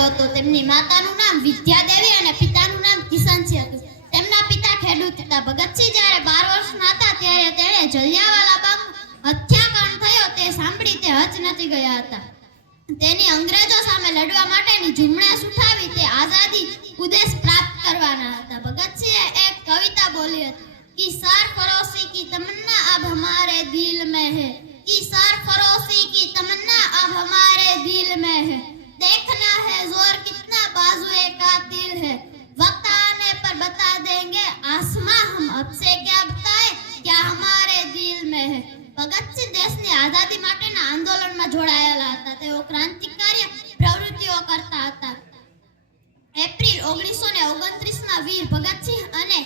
આવ્યો હતો। તેમની માતાનું નામ વિદ્યાદેવી અને પિતાનું નામ કિશનસિંહ હતું। તેમના પિતા ખેડૂત હતા। ભગતસિંહ જ્યારે 12 વર્ષના હતા ત્યારે તેણે જલિયાંવાલા બાગમાં હત્યાકાંડ થયો તે સાંભળી તે હચમચી ગયા હતા। તેની અંગ્રેજો સામે લડવા માટેની ઝુંબેશ ઉઠાવી તે આઝાદી ઉદ્દેશ પ્રાપ્ત કરવાના હતા। ભગતસિંહે એક કવિતા બોલી હતી कि सरफरोशी की तमन्ना अब हमारे दिल में है, कि सरफरोशी की तमन्ना अब हमारे दिल में है, देखना है जोर कितना बाजुए का दिल है, वक्त आने पर बता देंगे आसमां हम अब से क्या बताए क्या हमारे दिल में है। ભગતસિંહ દેશની આઝાદી માટેના આંદોલનમાં જોડાયેલા હતા। તેઓ ક્રાંતિકારી પ્રવૃત્તિઓ કરતા હતા। એપ્રિલ 1929 માં વીર ભગતસિંહ અને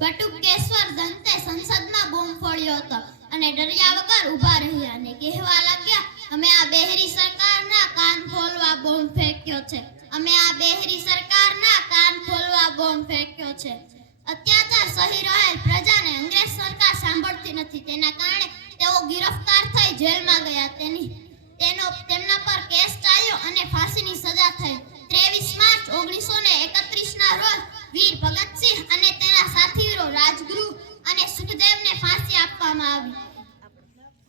બટુકેશ્વર દંતે સંસદમાં બોમ્બ ફોડ્યો હતો અને ડર્યા વગર ઊભા રહ્યા અને કહેવા લાગ્યા, અમે આ બેહરી સરકારના કાન ખોલવા બોમ્બ ફેંક્યો છે, અમે આ બેહરી સરકારના કાન ખોલવા બોમ્બ ફેંક્યો છે। અત્યાચાર સહી રહેલ પ્રજાને અંગ્રેજ સરકાર સાંભળતી નથી। તેના કારણે તેઓ ગિરફ્તાર થઈ જેલમાં ગયા। તેમના પર કેસ ચાલ્યો અને ફાંસીની સજા થઈ। 23 માર્ચ 1931 ના રોજ વીર ભગતસિંહ અને તેના સાથીઓ રાજગુરુ અને સુખદેવને ફાંસી આપવામાં આવી।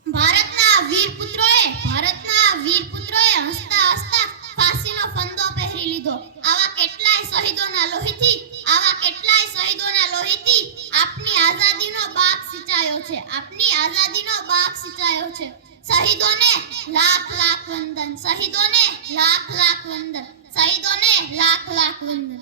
ભારતના વીરપુત્રોએ હસતા હસતા ફાંસીનો ફંદો પહેરી લીધો। આવા કેટલાય શહીદોના લોહીથી આપની આઝાદીનો બાગ સિંચાયો છે, આપની આઝાદીનો બાગ સિંચાયો છે। શહીદોને લાખ લાખ વંદન, શહીદોને લાખ લાખ વંદન, શહીદોને લાખ લાખ વંદન।